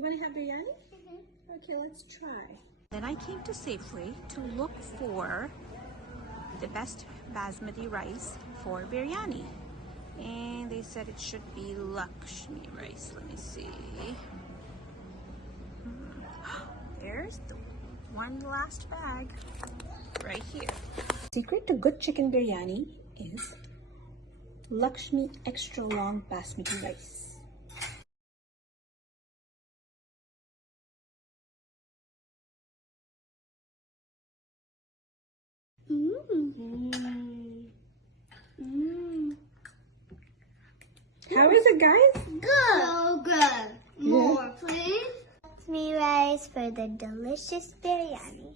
You want to have biryani? Okay, let's try. Then I came to Safeway to look for the best basmati rice for biryani. And they said it should be Laxmi rice. Let me see. There's the last bag right here. Secret to good chicken biryani is Laxmi extra long basmati rice. How is it, guys? Good. So good. More, please. Me rice for the delicious biryani.